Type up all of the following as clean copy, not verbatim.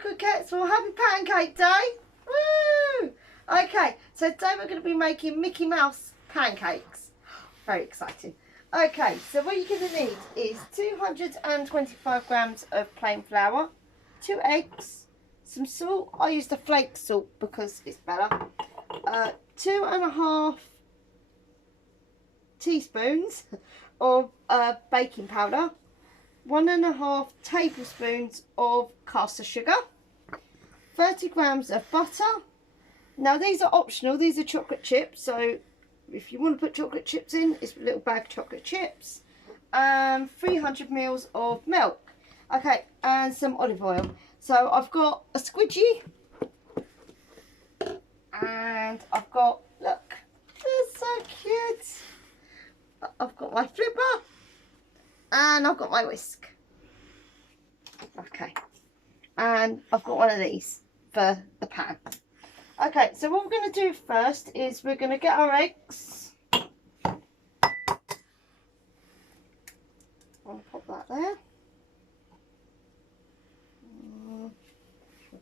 cookettes. Well, happy pancake day. Woo! Okay, so today we're going to be making Mickey Mouse pancakes. Very exciting. Okay, so what you're going to need is 225 grams of plain flour, 2 eggs, some salt. I use the flake salt because it's better. 2.5 teaspoons of baking powder, 1.5 tablespoons of caster sugar, 30 grams of butter. Now these are optional, these are chocolate chips, so if you want to put chocolate chips in, it's a little bag of chocolate chips, and 300 mils of milk. Okay, and some olive oil. So I've got a squidgy, and I've got, look, they're so cute. I've got my flipper, and I've got my whisk. Okay, and I've got one of these for the pan. Okay, so what we're going to do first is we're going to get our eggs. I'll pop that there. I'll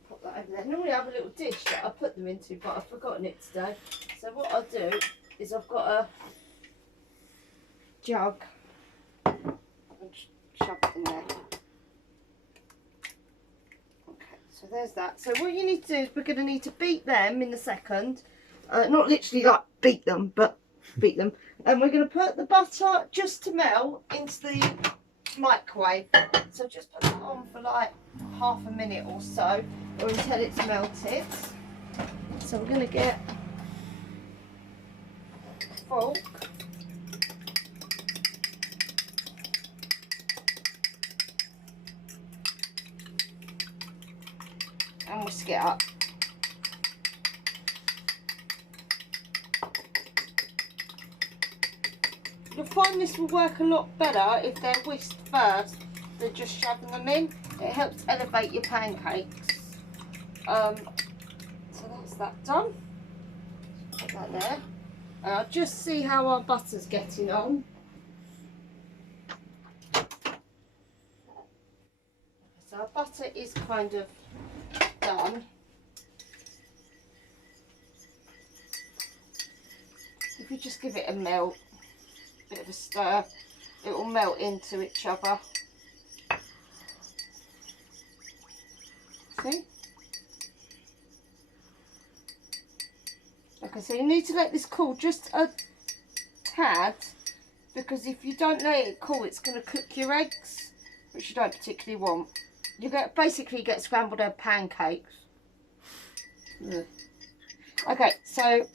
pop that over there. Normally I have a little dish that I put them into, but I've forgotten it today. So what I'll do is I've got a jug. I'll shove it in there. So there's that. So what you need to do is we're going to need to beat them in a second. Not literally like beat them, but beat them. And we're going to put the butter just to melt into the microwave. So just put it on for like half a minute or so, or until it's melted. So we're going to get a fork. And whisk it up. You'll find this will work a lot better if they're whisked first than just shoving them in. It helps elevate your pancakes. So that's that done. Put that there. And I'll just see how our butter's getting on. So our butter is kind of done. If you just give it a melt, a bit of a stir, it will melt into each other. See? Okay, so you need to let this cool just a tad, because if you don't let it cool, it's going to cook your eggs, which you don't particularly want. You basically get scrambled egg pancakes. Ugh. Okay, so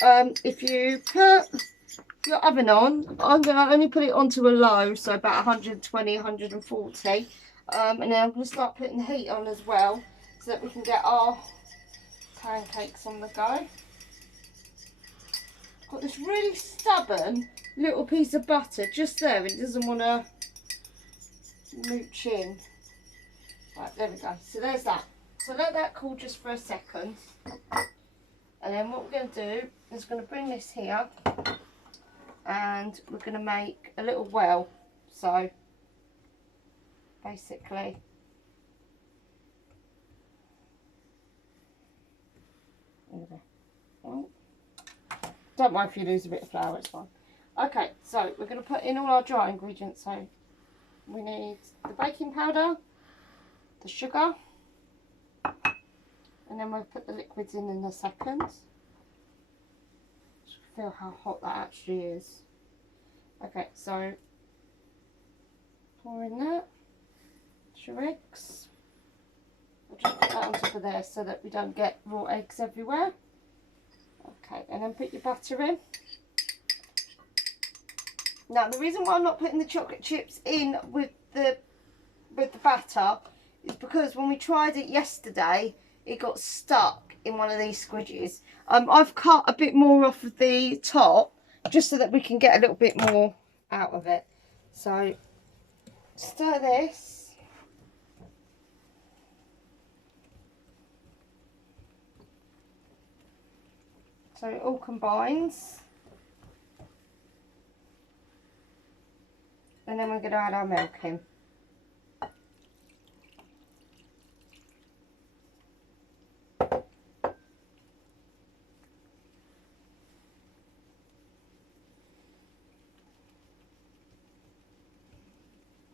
if you put your oven on, I'm going to only put it onto a low, so about 120, 140. And then I'm going to start putting the heat on as well, so that we can get our pancakes on the go. Got this really stubborn little piece of butter just there. It doesn't want to mooch in. Right, there we go. So there's that. So let that cool just for a second. And then what we're going to do is going to bring this here, and we're going to make a little well. So basically, don't worry if you lose a bit of flour, it's fine. Okay, so we're going to put in all our dry ingredients. So we need the baking powder, the sugar, and then we'll put the liquids in a second. Just feel how hot that actually is. Okay, so pour in that. Your eggs. I'll just put that on top of there so that we don't get raw eggs everywhere. Okay, and then put your butter in. Now the reason why I'm not putting the chocolate chips in with the batter is because when we tried it yesterday, it got stuck in one of these squidges. I've cut a bit more off of the top just so that we can get a little bit more out of it. So stir this. So it all combines. And then we're going to add our milk in.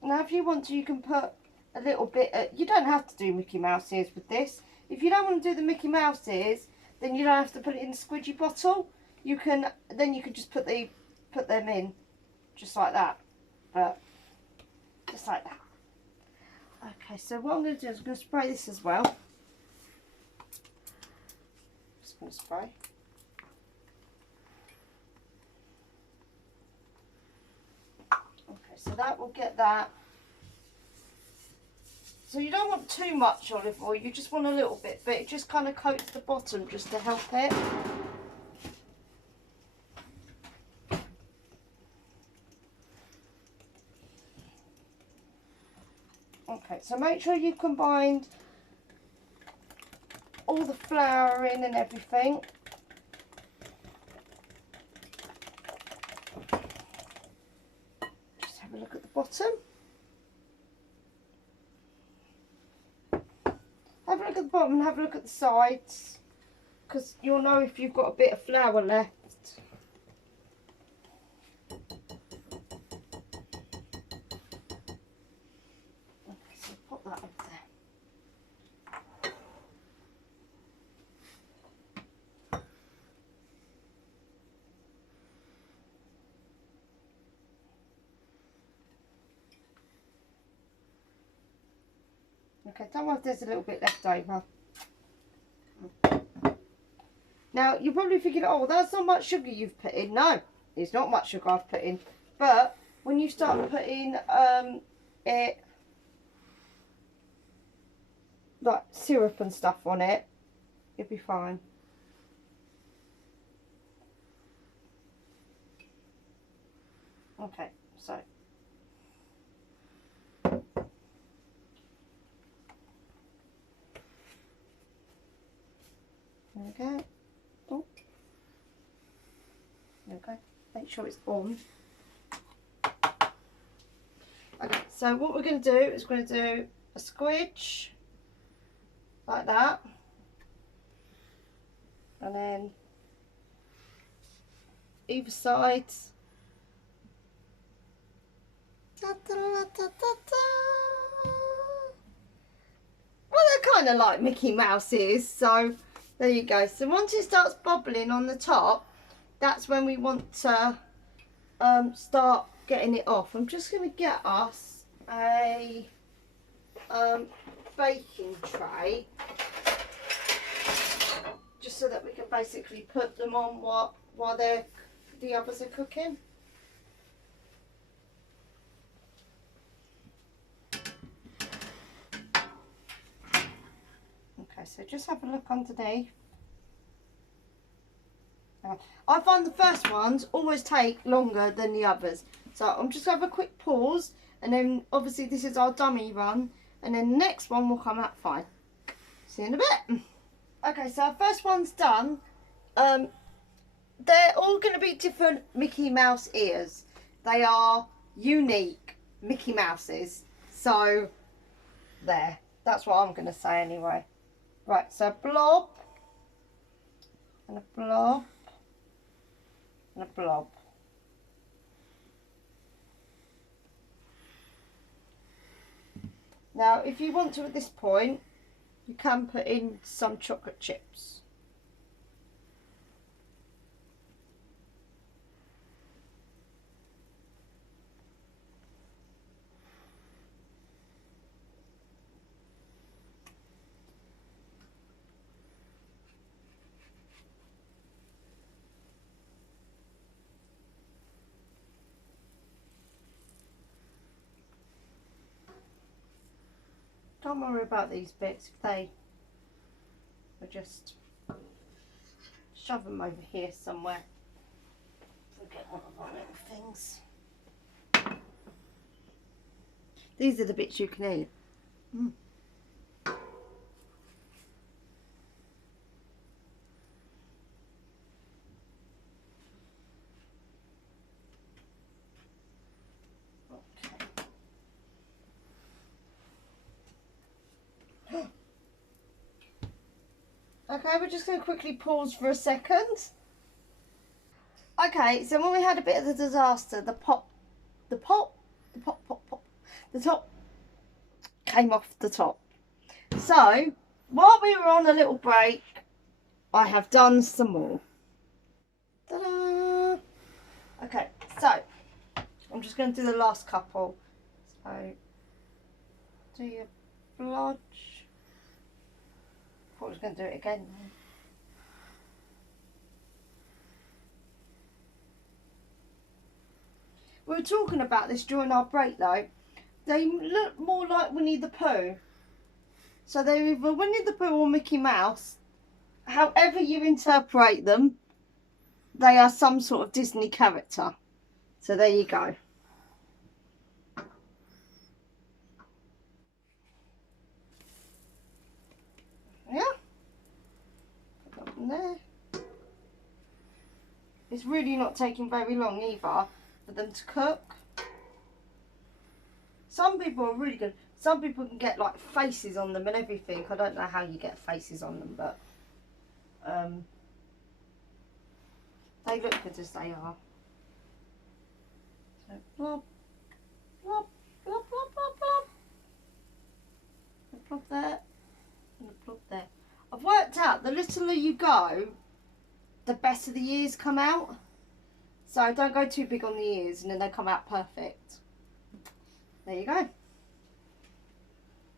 Now if you want to, you can put a little bit, you don't have to do Mickey Mouse ears with this. If you don't want to do the Mickey Mouse ears, then you don't have to put it in the squidgy bottle. You can just put them in, just like that. But just like that. Okay, so what I'm going to do is I'm going to spray this as well. Just going to spray. Okay, so that will get that. So you don't want too much olive oil, you just want a little bit, but it just kind of coats the bottom just to help it. Okay, so make sure you combined all the flour in and everything. Just have a look at the bottom. Have a look at the bottom and have a look at the sides, because you'll know if you've got a bit of flour left. Okay, so pop that over there. Okay, don't worry if there's a little bit left over. Now, you're probably thinking, oh, that's not much sugar you've put in. No, it's not much sugar I've put in. But when you start putting it, like syrup and stuff on it, it'll be fine. Okay, so. There we go. Oh. There we go. Make sure it's on. Okay, so what we're going to do is we're going to do a squidge like that, and then either side. Da, da, da, da, da. Well, they're kind of like Mickey Mouse ears, so there you go. So once it starts bubbling on the top, that's when we want to start getting it off. I'm just going to get us a baking tray, just so that we can basically put them on while the others are cooking. Okay, so just have a look underneath. I find the first ones always take longer than the others. So I'm just going to have a quick pause, and then obviously this is our dummy run, and then the next one will come out fine. See you in a bit. Okay, so our first one's done. They're all going to be different Mickey Mouse ears. They are unique Mickey Mouses. So there, that's what I'm going to say anyway. Right, so a blob, and a blob, and a blob. Now, if you want to at this point, you can put in some chocolate chips. Don't worry about these bits, if they are just shove them over here somewhere. Forget one of our little things. These are the bits you can eat. Mm. Okay, we're just going to quickly pause for a second. Okay, so when we had a bit of a disaster, the pop, the top came off the top. So while we were on a little break, I have done some more. Ta-da! Okay, so I'm just going to do the last couple. So do your blodge. I thought I was going to do it again. We were talking about this during our break though. They look more like Winnie the Pooh. So they're either Winnie the Pooh or Mickey Mouse. However you interpret them, they are some sort of Disney character. So there you go. Yeah. Put that in there. It's really not taking very long either for them to cook. Some people are really good. Some people can get like faces on them and everything. I don't know how you get faces on them, but they look good as they are. So blob, blob, blob, blob, blob, blob. A blob there and a blob there. I've worked out the littler you go, the better the ears come out. So don't go too big on the ears and then they come out perfect. There you go.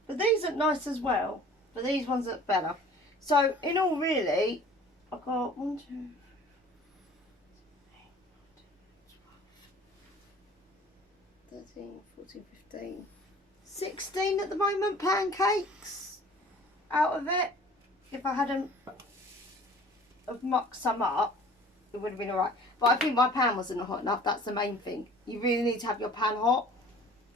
But these look nice as well. But these ones look better. So in all really, I've got 1, 2, 13, 14, 15, 16 at the moment pancakes out of it. If I hadn't have mucked some up, it would have been alright. But I think my pan wasn't hot enough. That's the main thing. You really need to have your pan hot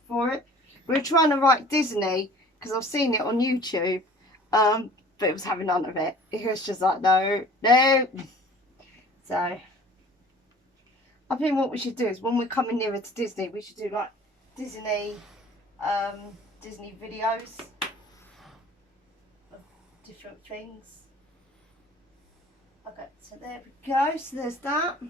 for it. We were trying to write Disney because I've seen it on YouTube, but it was having none of it. It was just like, no, no. So I think what we should do is when we're coming nearer to Disney, we should do like Disney videos of different things. Okay, so there we go. So there's that.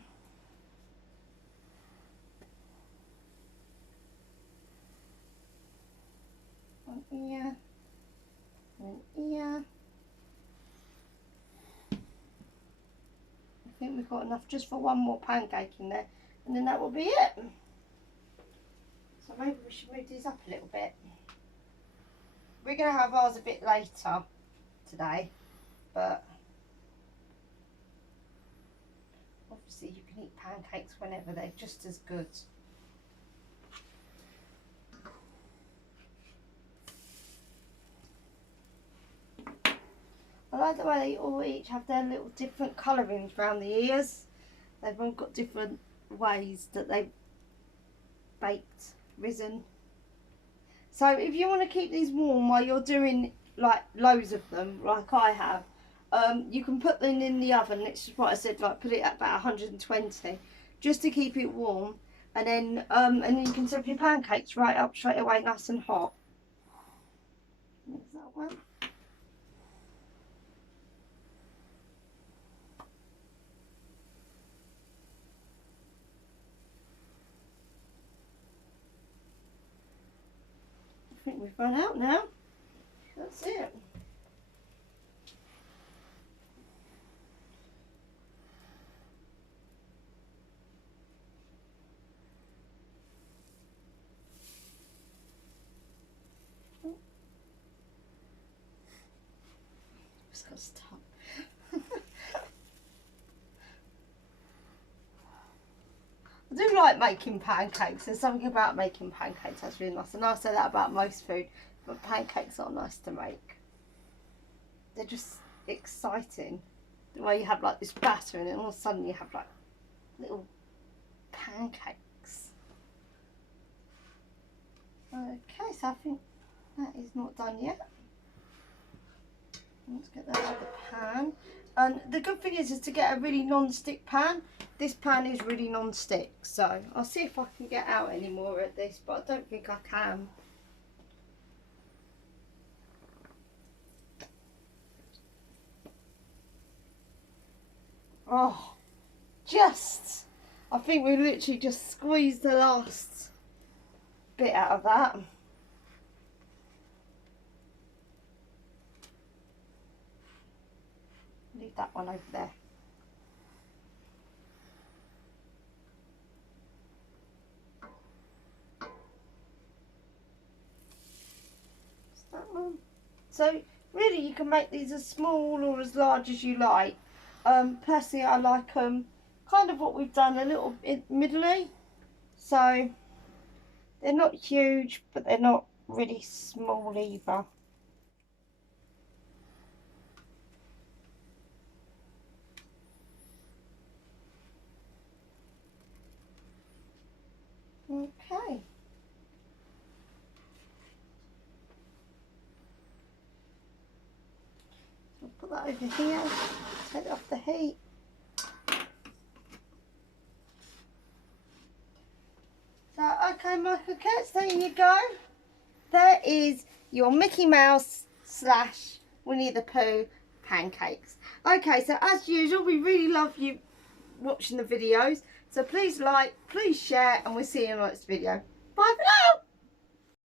One ear, one ear. I think we've got enough just for one more pancake in there, and then that will be it. So maybe we should move these up a little bit. We're going to have ours a bit later today, but obviously you can eat pancakes whenever, they're just as good. I like the way they all each have their little different colourings around the ears. They've all got different ways that they've baked, risen. So if you want to keep these warm while you're doing like loads of them, like I have, you can put them in the oven. It's just what I said, like put it at about 120 just to keep it warm, and then you can serve your pancakes right up straight away, nice and hot. There's that one. I think we've run out now. That's it. Just got stuck. I do like making pancakes. There's something about making pancakes that's really nice. And I say that about most food, but pancakes are nice to make. They're just exciting. The way you have like this batter and then all of a sudden you have like little pancakes. Okay, so I think that is not done yet. Let's get that out of the pan. And the good thing is to get a really non-stick pan. This pan is really non-stick, so I'll see if I can get out any more at this, but I don't think I can. Oh, I think we literally just squeezed the last bit out of that. leave that one over there. That one. So really you can make these as small or as large as you like. Personally I like them kind of what we've done, a little bit middly. So they're not huge, but they're not really small either. Okay. So put that over here, take it off the heat. So, okay, my coquettes, there you go. There is your Mickey Mouse / Winnie the Pooh pancakes. Okay, so as usual, we really love you watching the videos. So please like, please share, and we'll see you in the next video. Bye for now.